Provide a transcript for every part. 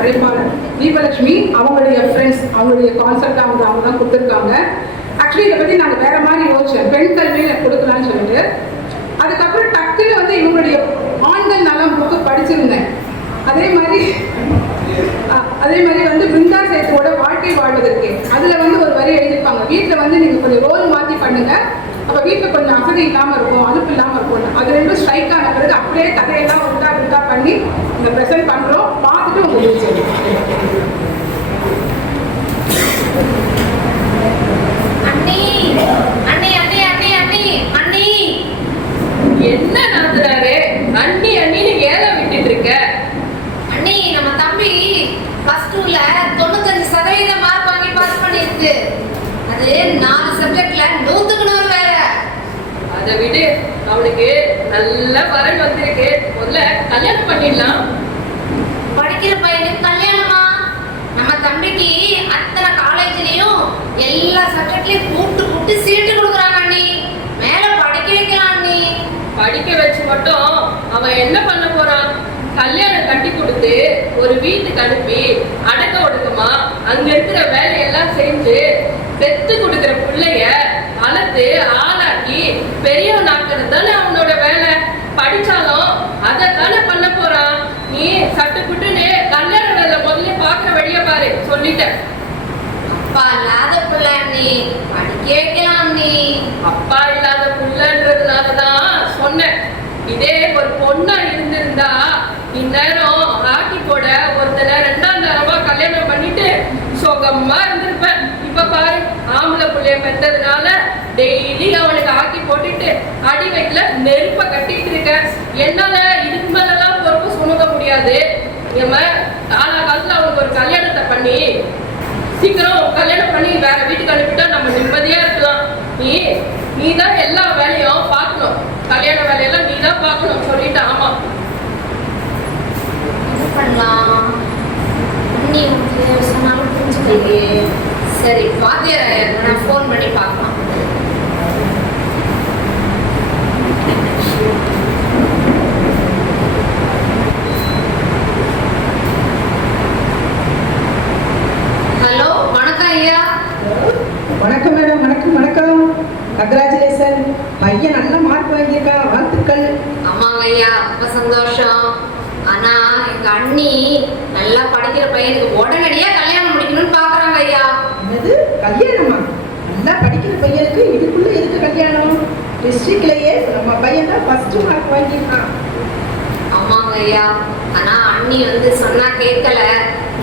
அழைப்பாளர் தீபலட்சுமி அவங்களுடைய ஃப்ரெண்ட்ஸ், அவங்களுடைய கான்செப்ட் அவங்க தான் கொடுத்துருக்காங்க. ஆக்சுவலி இதை பற்றி நாங்கள் வேற மாதிரி யோசிச்சோம், பெண் கல்வியை கொடுக்கலான்னு சொல்லிட்டு. அதுக்கப்புறம் டக்குன்னு வந்து இவங்களுடைய ஆண்கள் நலம் புக்கு படிச்சிருந்தேன். அதே மாதிரி வந்து பிருந்தா சேத்தோட வாழ்க்கை வாழ்வதற்கு அதில் வந்து ஒரு வரி எழுதியிருப்பாங்க, வீட்டில் வந்து நீங்கள் கொஞ்சம் ரோல் மாற்றி பண்ணுங்க, அப்போ வீட்டில் கொஞ்சம் அசதி இல்லாமல் இருக்கும், அலுப்பு இல்லாமல் இருக்கும். அது ரெண்டும் ஸ்ட்ரைக் ஆன பிறகு அப்படியே கதையெல்லாம் உண்டா பண்ணி இந்த ப்ரெசென்ட் பண்ணுறோம். பார்த்துட்டு உங்களுக்கு என்ன நடத்துறாரு? அண்ணி அண்ணின்னு ஏல விட்டுட்டு இருக்க. அண்ணி, நம்ம தம்பி +2ல 95% மார்க் வாங்கி பாஸ் பண்ணிருக்கு. அது 4 சப்ஜெக்ட்ல 100க்கு 100 வேற. அதை விடு, அவனுக்கு நல்ல வரன் வந்திருக்கு, முதல்ல கல்யாணம் பண்ணிடலாம். படிக்கிற பையனுக்கு கல்யாணமா? நம்ம தம்பிக்கு அத்தனை காலேஜ்லயும் எல்லா சப்ஜெக்ட்லயும் கூப்பிட்டு சீட்டு கொடுக்குறாங்க அண்ணி. மேல படிக்க வைக்கலாம் அண்ணி. படிக்க வச்சு மட்டும் அவன் என்ன பண்ண போறான்? கல்யாணம் கட்டி கொடுத்து ஒரு வீட்டுக்கு அனுப்பி அடக்க ஒடுக்கமா அங்க இருக்கிற வேலையெல்லாம் செஞ்சு பெத்து கொடுக்குற பிள்ளைய வளர்த்து ஆளாக்கி பெரியவன் ஆக்குறது தானே அவனோட வேலை. படிச்சாலும் அதை தானே பண்ண போறான். நீ சட்டுப்புட்டுன்னு கல்யாண வேலை முதல்ல பாக்குற வழியா பாரு, சொல்லிட்டேன். அப்பா இல்லாத புள்ள அண்ணி, படிக்க வைக்கலாம் அண்ணி. அப்பா இல்லாத புள்ளன்றதுனாலதான் சொன்னேன். இதே ஒரு பொண்ணா இருந்திருந்தா இந்நேரம் ஆக்கி போட ஒருத்தனை 2ஆம் தரமா கல்யாணம் பண்ணிட்டு சுகமா இருந்திருப்பேன். இப்ப பாரு, ஆம்பளை புள்ளைய பெற்றதுனால டெய்லி அவனுக்கு ஆக்கி போட்டுட்டு அடி வயிற்றுல நெருப்ப கட்டிட்டு இருக்கேன். என்னால இதுக்கு மேலாம் பொறுப்பு சுமக்க முடியாது. காலத்துல அவனுக்கு ஒரு கல்யாணத்தை பண்ணி சீக்கிரம் கல்யாணம் பண்ணி வேற வீட்டுக்கு அனுப்பிட்டா நம்ம நிம்மதியா இருக்கலாம். நீ தான் எல்லா வேலையும் பார்க்கணும், கல்யாண வேலையெல்லாம் நீ தான் பார்க்கணும் சொல்லிட்டு. ஆமா, என்ன பண்ணலாம்? அண்ணி உங்களுக்கு சொன்னாலும் புரிஞ்சுக்கலையே. சரி, வாத்தியார் நான் ஃபோன் பண்ணி பார்க்கலாம். ஹலோ, வணக்கம் ஐயா. வணக்கம் மேடம். வணக்கம். கங்க்ராச்சுலேஷன், பையன் நல்ல மார்க் வாங்கியிருக்கா, வாழ்த்துக்கள். ஆமாங்க ஐயா, ரொம்ப சந்தோஷம். ஆனா எங்க அண்ணி நல்லா படிக்கிற பையனுக்கு உடனடியா கல்யாணம் முடிக்கணும்னு பாக்குறாங்க ஐயா. என்னது கல்யாணமா? நல்லா படிக்கிற பையனுக்கு இதுக்குள்ள எதுக்கு கல்யாணம்? டிஸ்ட்ரிக்ட்லயே நம்ம பையன் தான் ஃபர்ஸ்ட் மார்க் வாங்கியிருக்கான். ஆமாங்க ஐயா, ஆனா அண்ணி வந்து சொன்னா கேட்கல.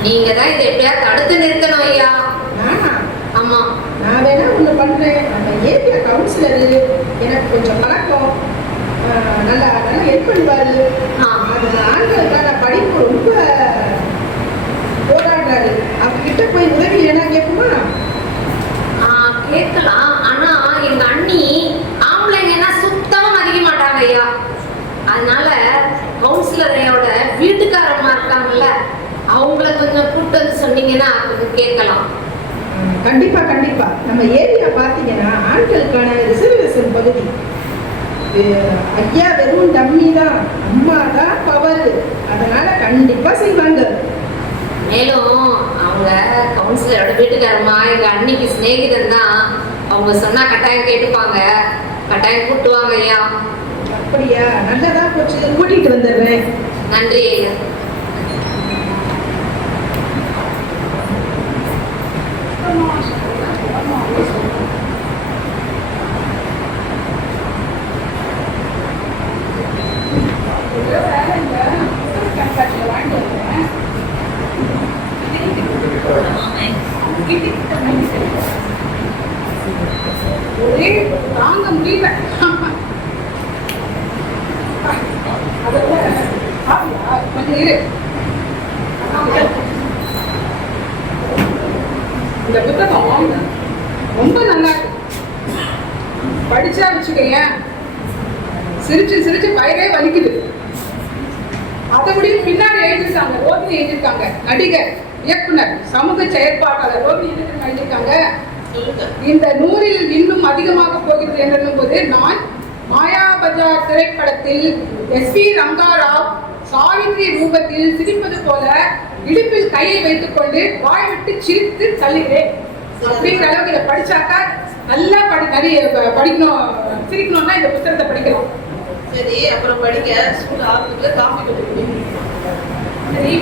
நீங்க தான் இதை எப்படியா தடுத்து நிறுத்தணும் ஐயா. ஆமா, நான் வேணா ஒண்ணு பண்றேன். அந்த ஏரியா கவுன்சிலரு எனக்கு கொஞ்சம் பழக்கம், நல்லா ஹெல்ப் பண்ணுவாரு. அதுல ஆண்களுக்கான படிப்பு ரொம்ப போராடுறாரு. அவர்கிட்ட போய் உதவி வேணா கேட்குமா? கேட்கலாம். ஆனா எங்க அண்ணி ஆம்பளைங்கன்னா சுத்தமா மதிக்க மாட்டாங்க ஐயா. அதனால கவுன்சிலரையோட வீட்டுக்காரமா இருக்காங்கல்ல, அவங்கள கொஞ்சம் கூப்பிட்டு வந்து சொன்னீங்கன்னா கொஞ்சம் கேட்கலாம். கண்டிப்பா. நம்ம ஏரியா பாத்தீங்கன்னா ஆண்களுக்கான ரிசர்வேஷன் பகுதி. ஐயா வெறும் டம்மி தான், அம்மா தான் பவர். அதனால கண்டிப்பா செய்வாங்க. மேலும் அவங்க கவுன்சிலரோட வீட்டுக்காரமா எங்க அன்னிக்கு சிநேகிதன் தான். அவங்க சொன்னா கட்டாயம் கேட்டுப்பாங்க, கட்டாயம் கூட்டுவாங்க ஐயா. அப்படியா? நல்லதா போச்சு, கூட்டிட்டு வந்துடுறேன். நன்றி ஐயா. ஒரே தாங்க முடியல. கொஞ்சம் இரு. இந்த புத்தகம் ரொம்ப நல்லா இருக்கு. படிச்சா வச்சுக்கேன், சிரிச்சு பயிரே வலிக்குது. அதை விட பின்னாடி எழுதிருக்காங்க, ரோஹிணி எழுதியிருக்காங்க, நடிகர், இயக்குனர், சமூக செயற்பாட்டாளர் ரோஹிணி எழுதியிருக்காங்க. இந்த 100ல் இன்னும் அதிகமாக போகிறது என்னும் போது நான் மாயா பஜார் திரைப்படத்தில் SP ரங்காராவ் சாவித்ரி ரூபத்தில் சிரிப்பது போல இடுப்பில் கையை வைத்துக் கொண்டு வாய் விட்டு சிரித்து தள்ளுகிறேன் அப்படிங்கிற அளவுக்கு இதை படிச்சாக்கா நல்லா நிறைய படிக்கணும், சிரிக்கணும்னா இந்த புத்தகத்தை படிக்கலாம். சரி, அப்புறம் படிக்க ஸ்கூல் ஆரம்பத்துல காஃபி கொடுக்கணும். சரி,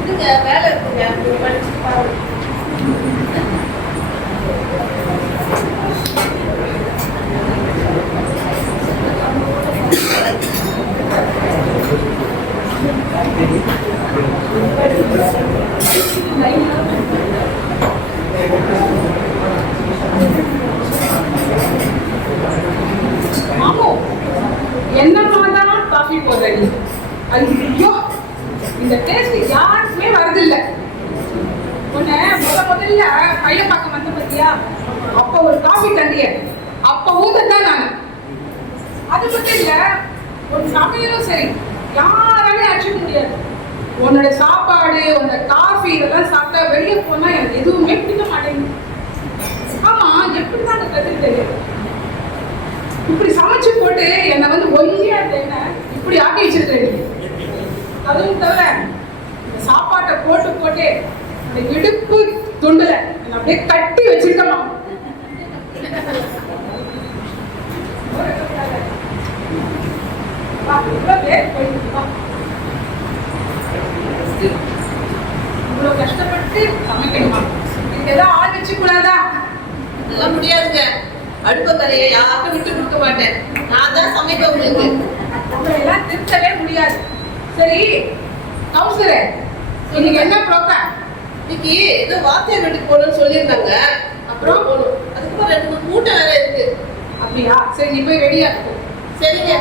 இதுங்க வேலை இருக்குங்க, படிச்சு பாருங்க. என்னமாதான் காஃபி போடுறீங்க? ஐயோ, இந்த டேஸ்ட் யாருக்குமே வரதில்லை. உன்னை முதல்ல பையன் பார்க்க வந்த பத்தியா, அப்ப ஒரு காஃபி தண்டிய அப்ப ஊத்தத்தான் நானு. அது மட்டும் இல்ல, ஒரு சமையலும் சரி யாராலே அடிச்சுக்க முடியாது. உன்னோட சாப்பாடு, உன்னோட காஃபி இதெல்லாம் சாப்பிட்டா வெளியே போனா எனக்கு எதுவுமே பிடிக்க மாட்டேங்குது. ஆமா, எப்படிதான் கத்துக்கிட்டது? இப்படி சமைச்சு போட்டு என்னை வந்து ஒல்லியா என்ன இப்படி ஆக்கி வச்சிருக்கேன். அதுவும் தவிர இந்த சாப்பாட்டை போட்டு போட்டு அந்த இடுப்பு துண்டுல என்னை அப்படியே கட்டி வச்சிருக்கமா. இவ்வளவு கஷ்டப்பட்டு சமைக்கணுமா? இதுக்கு ஏதாவது ஆள் வச்சு கூடாதா? அதெல்லாம் முடியாதுங்க. அடுப்ப கரையை யாருக்கும் விட்டு கொடுக்க மாட்டேன். நான் தான் சமைக்க உங்களுக்கு. எல்லாம் திருத்தவே முடியாது. சரி கவுன்சிலர், இன்னைக்கு என்ன ப்ரோக்ராம்? இன்னைக்கு ஏதோ வாத்தியார் வீட்டுக்கு போகணும்னு சொல்லியிருந்தாங்க. அப்புறம் போகணும். அதுக்கப்புறம் 2 கூட்டம் வேற இருக்கு. அப்படியா? சரி, நீ போய் ரெடியா இருக்கு. சரிங்க.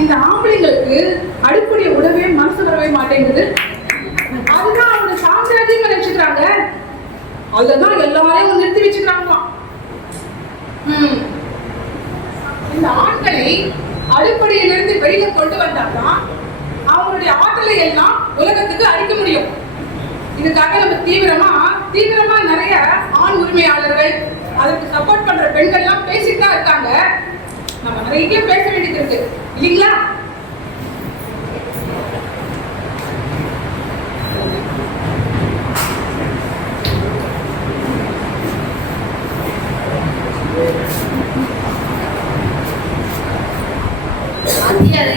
இந்த ஆம்பளைங்களுக்கு அடுப்புடைய உடவே மனசு வரவே மாட்டேங்குது. அதுதான் அவங்க சாம்ராஜ்யம் நினைச்சுக்கிறாங்க. அதுதான் எல்லாரையும் நிறுத்தி வச்சுக்கிறாங்களாம். இந்த ஆண்களை அடுப்படியிலிருந்து வெளியில கொண்டு வந்தாதான் அவங்களுடைய ஆற்றலை எல்லாம் உலகத்துக்கு அளிக்க முடியும். இதுக்காக நம்ம தீவிரமா நிறைய ஆண் உரிமையாளர்கள், அதற்கு சப்போர்ட் பண்ற பெண்கள் எல்லாம் பேசிட்டு தான் இருக்காங்க. நம்ம நிறைய பேச வேண்டியது இருக்கு இல்லைங்களா?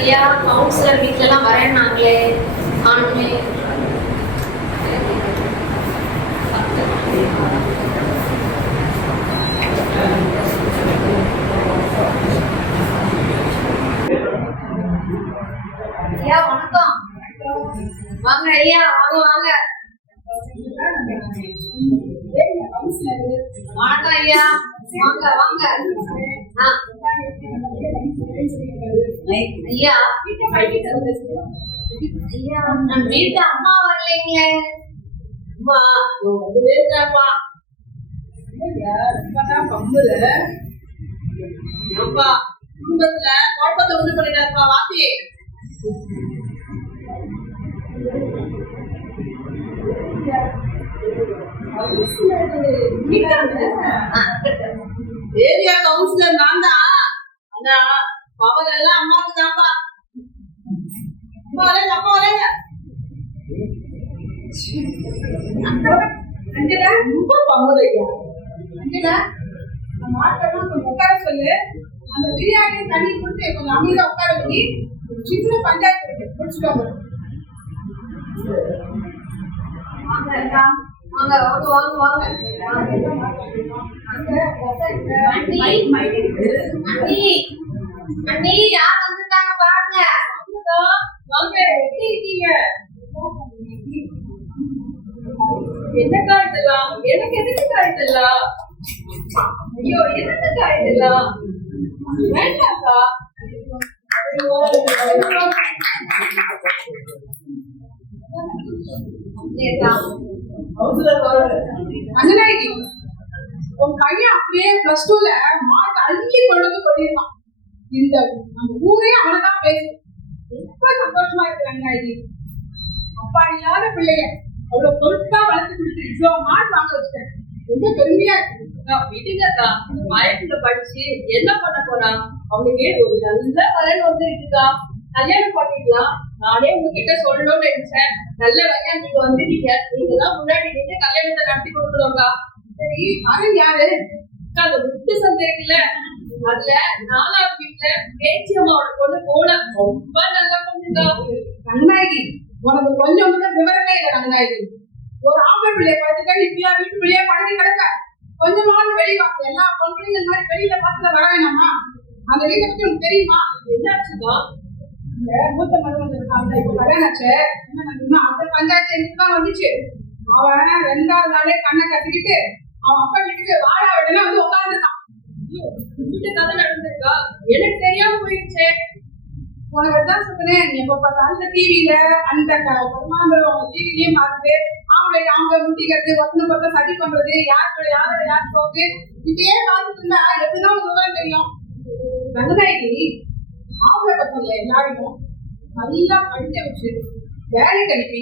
ஐயா, கவுன்சிலர் வீட்டுல எல்லாம் வரேன்னாங்களே, காணுமே. ஐயா வணக்கம். வாங்க ஐயா, வாங்க வாங்க. வணக்கம் ஐயா, வாங்க வாங்க. ஐயா ஐயா, நம்ம வீட்டு அம்மா வரலைங்களே. அம்மா இருக்காப்பா. அப்பா குடும்பத்துல குழப்பத்தை உண்டு பண்ணிட்டாருப்பா வாத்தி. ஏரியா கவுன்சிலர் நான் தான். ஆனா பவர் எல்லாம் அம்மாவுக்கு தான்ப்பா. அம்மா வரேங்க, அப்பா வரேங்க. அஞ்சலா ரொம்ப பவர் ஐயா. அஞ்சலா, நம்ம ஆட்கள்லாம் கொஞ்சம் உட்கார சொல்லு. அந்த பிரியாணி தண்ணி கொடுத்து கொஞ்சம் அமைதியா உட்கார வச்சு சின்ன பஞ்சாயத்து முடிச்சுட்டு வாங்க ஐயா, வாங்க வாங்க வாங்க வாங்க. அண்ணி யார் வந்துட்டாங்க பாருங்க. வாங்க, எப்படி இருக்கீங்க? என்னக்கா இதெல்லாம்? எனக்கு எதுக்குக்கா இதெல்லாம்? ஐயோ, எதுக்குக்கா இதெல்லாம்? வேண்டாக்கா. அஞ்சனாயி, உன் பையன் அப்படியே +2ல மார்க் அள்ளி கொண்டு கொண்டிருக்கான். இந்த நம்ம ஊரே அவனைதான் பேசும். ரொம்ப சந்தோஷமா இருக்கு அஞ்சனாயி. அப்பா இல்லாத பிள்ளைய அவ்வளவு பொருட்கா வளர்த்து கொடுத்து இவ்வளவு மார்க் வாங்க வச்சுட்டேன். ரொம்ப பெருமையா இருக்கு. விடுங்கக்கா, வயசுல படிச்சு என்ன பண்ண போறான்? அவனுக்கு ஒரு நல்ல வரன் வந்து இருக்குக்கா, கல்யாணம் பண்ணிக்கலாம். நானே உங்ககிட்ட சொல்லணும்னு நினைச்சேன். நல்ல வகையா நீங்க வந்துட்டீங்க. நீங்க தான் முன்னாடி நின்று கல்யாணத்தை நடத்தி கொடுக்கணும்க்கா. சரி, வரன் யாரு? அக்கா, அந்த முட்டு சந்தை இருக்குல்ல, அதுல 4ஆவது வீட்டுல பேச்சி அம்மாவோட பொண்ணு போன ரொம்ப நல்ல பொண்ணுக்கா. ரங்கநாயகி, உனக்கு கொஞ்சம் கூட விவரமே இல்லை ரங்கநாயகி. ஒரு ஆம்பளை பிள்ளைய பார்த்துக்க இப்படியா வீட்டு பிள்ளையா பழகி கிடக்க. கொஞ்சமாவது வெளியே வாங்க. எல்லா பொண்ணுங்க இந்த மாதிரி வெளியில பசங்க வர வேணாமா? அந்த வீட்டை பத்தி உனக்கு தெரியுமா? என்னாச்சுக்கா? இந்த மூத்த மருமகன் இருக்காங்க, இப்ப கல்யாணம் ஆச்சு. என்ன பண்ணுமா, அந்த பஞ்சாயத்து எனக்கு தான் வந்துச்சு. அவன் 2வது நாளே கண்ணை கட்டிக்கிட்டு அவன் அப்பா வீட்டுக்கு வாழ விடனே வந்து உட்காந்துருக்கான். வீட்டு கதை நடந்திருக்கா? எனக்கு தெரியாம போயிடுச்சே. உனக்கு தான் சொல்றேன், நீ எப்ப பார்த்தாலும் அந்த டிவியில அந்த பரமாந்திரம் டிவிலையும் பார்த்துட்டு அவங்க முட்டிக்கிறது, வசனம் பார்த்தா சதி பண்றது, யாரு போக்கு இப்படியே பார்த்துட்டு இருந்தா எப்படிதான் ஒரு விவரம் தெரியும்? ரங்கநாயகி, ஆம்பளை பசங்க எல்லாரையும் நல்லா படிக்க வச்சு வேலைக்கு அனுப்பி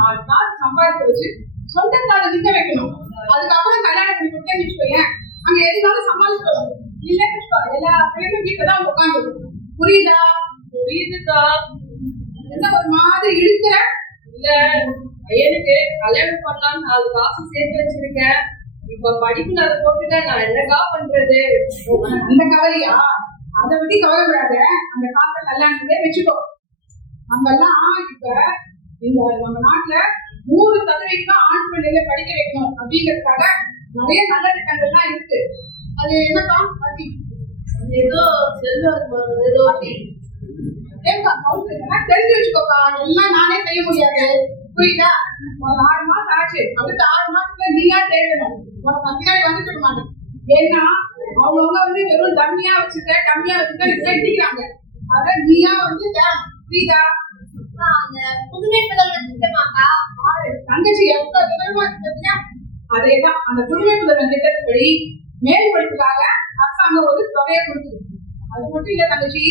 4 காசு சம்பாதிக்க வச்சு சொந்த காலை நிக்க வைக்கணும். அதுக்கப்புறம் கல்யாணம் பண்ணி கொடுத்தேன்னு வச்சுக்கோயேன், அங்க எதுனாலும் சமாளிச்சுக்கணும். இல்லைன்னு வச்சுக்கோ, எல்லா பிள்ளைகளும் வீட்டுல தான் உட்காந்து. புரியுதா? புரியுதுக்கா. என்ன ஒரு மாதிரி இழுக்கிற? இல்ல, பையனுக்கு கல்யாணம் பண்ணலாம்னு 4 காசு சேர்த்து வச்சிருக்கேன். இப்ப படிப்புல அதை போட்டுட்டா நான் என்னக்கா பண்றது? அந்த கவலையா? அதை பத்தி கவலைப்படாத. அந்த காசை கல்யாணத்திலே வச்சுக்கோ. நம்மெல்லாம் இப்ப இந்த நம்ம நாட்டுல 100% ஆண் பிள்ளைகளை படிக்க வைக்கணும் அப்படிங்கிறதுக்காக நிறைய நல்ல திட்டங்கள்லாம் இருக்கு. அது என்னக்கா? ஏதோ ஏதோ தெரிஞ்சு வச்சுக்கோக்கா. எல்லாம் நானே செய்ய முடியாது, புரியுதா? ஒரு 6 மாசம் ஆச்சு. அடுத்த 6 மாசத்துல நீயா தேடணும். உனக்கு பின்னாடி வந்துட்டு மாட்டேன். ஏன்னா அவங்கவுங்க வந்து வெறும் கம்மியா வச்சுக்க செஞ்சுக்கிறாங்க. அத நீயா வந்து தேடணும், புரியுதா? அந்த புதுமை புதல்வன் திட்டமாக்கா தங்கச்சி எவ்வளவு விவரமா இருந்துச்சுன்னா அதேதான். அந்த புதுமை புதல்வன் திட்டத்துப்படி மேல் படிப்புக்காக அரசாங்கம் ஒரு தொகையை கொடுக்குது. அது மட்டும் இல்ல தங்கச்சி,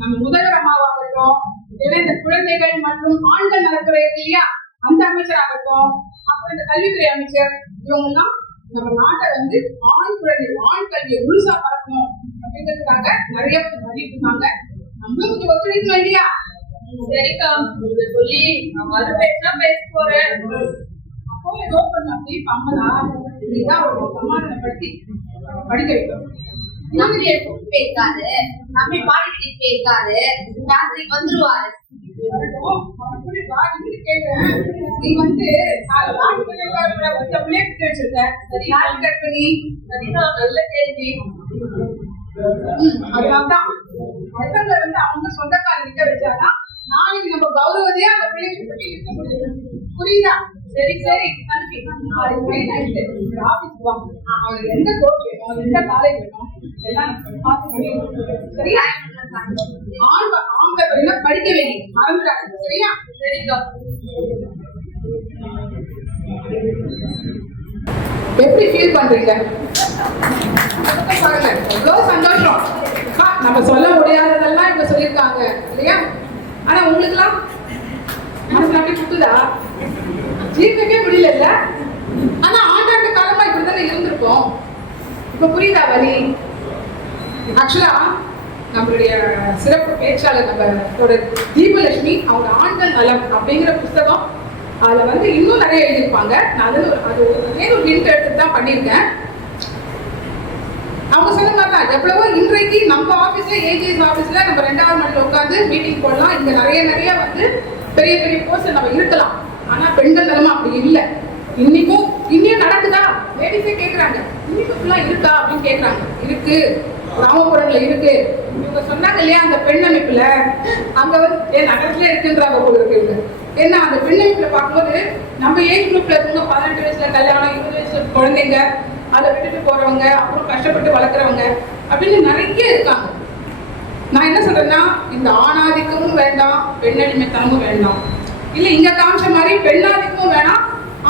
நம்ம முதல்வர் அம்மாவாகட்டும், இந்த குழந்தைகள் மற்றும் ஆண்கள் நலத்துறை இருக்கு இல்லையா, அந்த அமைச்சர் ஆகட்டும், அப்புறம் இந்த கல்வித்துறை அமைச்சர், இவங்க எல்லாம் நம்ம நாட்டை வந்து ஆண் கல்வியை முழுசா பறக்கணும் அப்படிங்கிறதுக்காக நிறைய பண்ணிட்டு இருக்காங்க. நம்மளும் கொஞ்சம் ஒத்துழைக்கணும் இல்லையா? சரிக்கா, நீங்க சொல்லி நான் மறு பேச்சா பேச போறேன். அப்போ ஏதோ பண்ண அப்படி அம்மனா நீதான் ஒரு சமாதானப்படுத்தி படிக்க வைக்கணும். நம்மளே கூட்டு போயிருக்காரு, நம்ம பாடிட்டு போயிருக்காரு, ராத்திரி வந்துருவாரு. நீ வந்து வச்சிருக்க சரிதான், நல்ல கேள்வி. அதனால்தான் அடுத்தவங்க வந்து அவங்க சொந்தக்கார நிக்க வச்சாதான் நாளைக்கு நம்ம கௌரவத்தையா அந்த பிள்ளைங்க பற்றி இருக்க முடியும். புரியுதா? சரி ஆபீஸ் வா. அவங்களுக்கு எந்த கோர்ஸ் வேணும், எந்த காலேஜ் வேணும் எல்லாம் பார்த்து பண்ணி சரியா? ஆண்கள் படிக்க வேண்டிய மறந்துடாது, சரியா? சரிக்கா. எப்படி ஃபீல் பண்றீங்க? பாருங்க, எவ்வளவு சந்தோஷம். நம்ம சொல்ல முடியாததெல்லாம் இப்ப சொல்லியிருக்காங்க இல்லையா? ஆனா உங்களுக்குலாம் மனசுல அப்படி குத்துதா? ஜீவிக்கவே முடியல. ஆனா ஆண்டாண்டு காலமா இப்படித்தானே இருந்திருக்கோம். இப்ப புரியுதா வலி? ஆக்சுவலா நம்மளுடைய சிறப்பு பேச்சாளர் நம்மளோட தீபலட்சுமி அவங்க ஆண்கள் நலம் அப்படிங்கிற புத்தகம் அதுல வந்து இன்னும் நிறைய எழுதியிருப்பாங்க. நான் அது ஒரு ஹிண்ட் எடுத்து தான் பண்ணியிருக்கேன். அவங்க சொன்ன மாதிரி தான் எவ்வளவோ இன்றைக்கு நம்ம ஆபீஸ்ல ஏஜிஎஸ் ஆபீஸ்ல நம்ம 2வது நாள்ல உட்காந்து மீட்டிங் போடலாம். இங்க நிறைய வந்து பெரிய போஸ்ட் நம்ம இருக்கலாம். ஆனா பெண்கள் நிலைமை அப்படி இல்லை. இன்னும் நடக்குதா? லேடிஸே கேட்கறாங்க, இன்னைக்கு ஃபுல்லா இருக்கா அப்படின்னு கேட்கறாங்க. இருக்கு, கிராமப்புறங்கள்ல இருக்கு. இவங்க சொன்னாங்க இல்லையா, அந்த பெண் அமைப்புல அங்க வந்து நகரத்துல இருக்குன்றாங்க போல இருக்கு. ஏன்னா அந்த பெண் அமைப்புல பார்க்கும்போது நம்ம ஏஜ் குரூப்ல இருக்கவங்க 18 வயசுல கல்யாணம், 20 வயசுல குழந்தைங்க, அதை விட்டுட்டு போறவங்க, அப்புறம் கஷ்டப்பட்டு வளர்க்குறவங்க அப்படின்னு நிறைய இருக்காங்க. நான் என்ன சொல்றேன்னா, இந்த ஆணாதிக்கமும் வேண்டாம், பெண் அடிமைத்தனமும் வேண்டாம். இல்ல இங்க காமிச்ச மாதிரி பெண்ணாதிக்கமும் வேணாம்,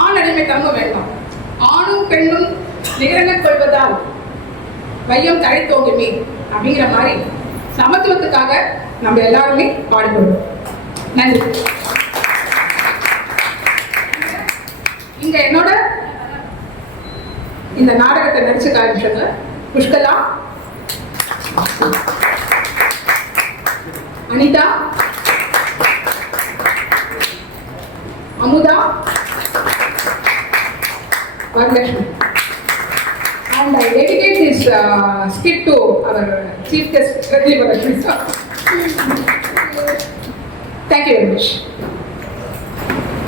ஆண் அடிமைத்தனமும் வேண்டாம். ஆணும் பெண்ணும் நிகழ கொள்வதால் வையம் தழைத்தோங்குமே அப்படிங்கிற மாதிரி சமத்துவத்துக்காக நம்ம எல்லாருமே பாடுபடுவோம். நன்றி. இங்க என்னோட இந்த நாடகத்தை நடிச்சு காமிச்சாங்க. Pushkala, Anitha, Amudha, Varalakshmi. And I dedicate this skit to our chief guest, Radhi Varashmi. Thank you very much.